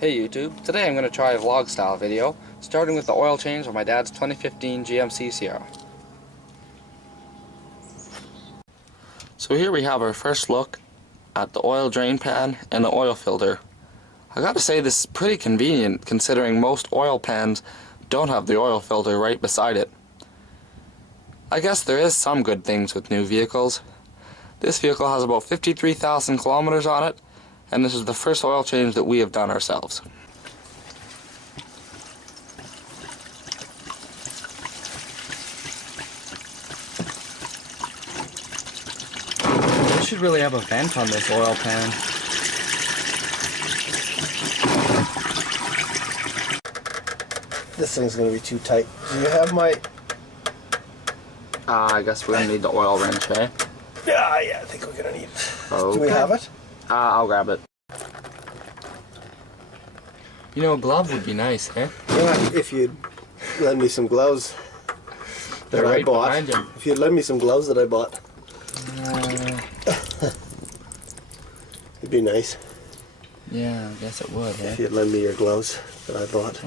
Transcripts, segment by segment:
Hey YouTube, today I'm going to try a vlog style video, starting with the oil change of my dad's 2015 GMC Sierra. So here we have our first look at the oil drain pan and the oil filter. I gotta say this is pretty convenient considering most oil pans don't have the oil filter right beside it. I guess there is some good things with new vehicles. This vehicle has about 53,000 kilometers on it, and this is the first oil change that we have done ourselves. We should really have a vent on this oil pan. This thing's gonna be too tight. Do you have my... I guess we're gonna need the oil wrench, eh? Yeah, I think we're gonna need it. Okay. Do we have it? I'll grab it. You know, a glove would be nice, eh? Yeah, if you'd lend me some gloves that I bought. If you'd lend me some gloves that I bought. It'd be nice. Yeah, I guess it would, eh? If you'd lend me your gloves that I bought.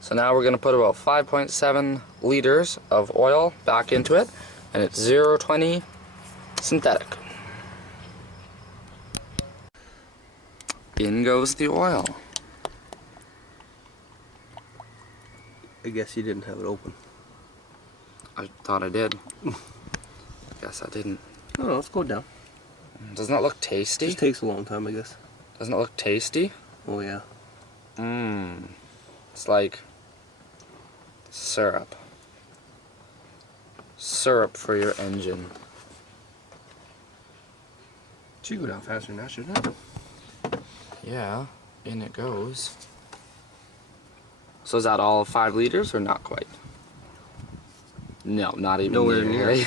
So now we're going to put about 5.7 liters of oil back into it, and it's 0.20 synthetic. In goes the oil. I guess you didn't have it open. I thought I did. Guess I didn't. Oh, let's go down. Doesn't that look tasty? It just takes a long time, I guess. Doesn't it look tasty? Oh yeah. Mmm. It's like syrup. Syrup for your engine. It should go down faster than that, shouldn't it? Yeah, in it goes. So is that all 5 liters or not quite? No, not even nowhere near.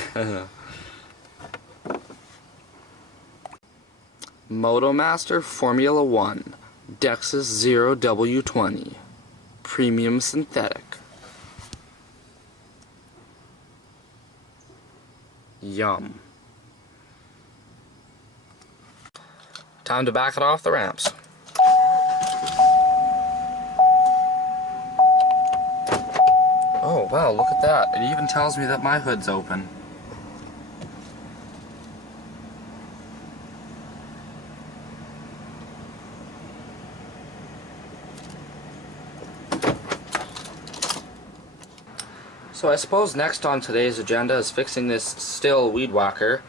Motomaster Formula 1 Dexus 0W20 Premium Synthetic. Yum. Time to back it off the ramps. Oh wow, look at that. It even tells me that my hood's open. So I suppose next on today's agenda is fixing this Stihl weed whacker.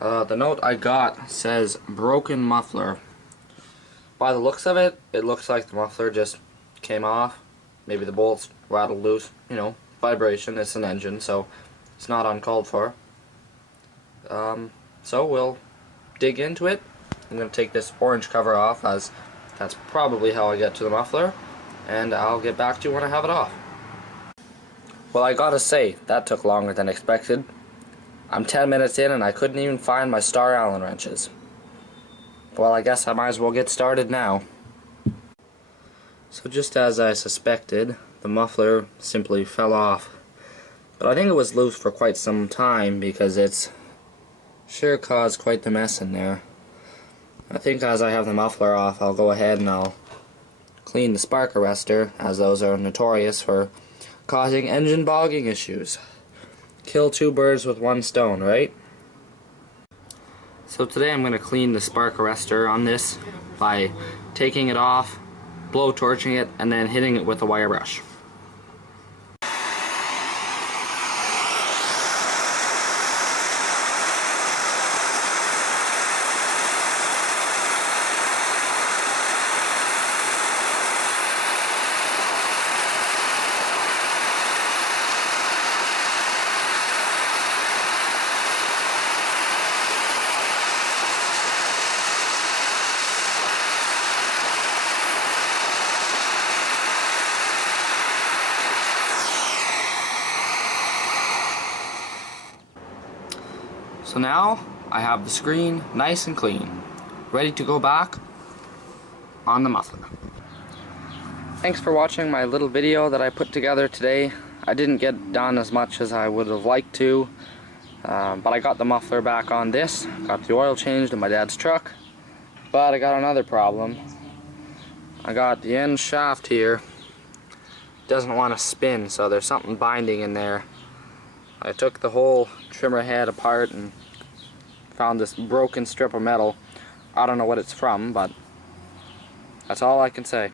The note I got says broken muffler. By the looks of it, it looks like the muffler just came off. Maybe the bolts rattled loose. You know, vibration, it's an engine, so it's not uncalled for. So we'll dig into it. I'm going to take this orange cover off, as that's probably how I get to the muffler, and I'll get back to you when I have it off. Well, I gotta say, that took longer than expected. I'm 10 minutes in and I couldn't even find my star Allen wrenches. Well, I guess I might as well get started now. So just as I suspected, the muffler simply fell off. But I think it was loose for quite some time because it's sure caused quite the mess in there. I think as I have the muffler off, I'll go ahead and I'll clean the spark arrestor, as those are notorious for causing engine bogging issues. Kill 2 birds with 1 stone, right? So today I'm going to clean the spark arrestor on this by taking it off, blow torching it, and then hitting it with a wire brush. So now I have the screen nice and clean, ready to go back on the muffler. Thanks for watching my little video that I put together today. I didn't get done as much as I would have liked to, but I got the muffler back on this, got the oil changed in my dad's truck, But I got another problem. I got the end shaft here. Doesn't want to spin, so there's something binding in there. I took the whole trimmer head apart and found this broken strip of metal. I don't know what it's from, but that's all I can say.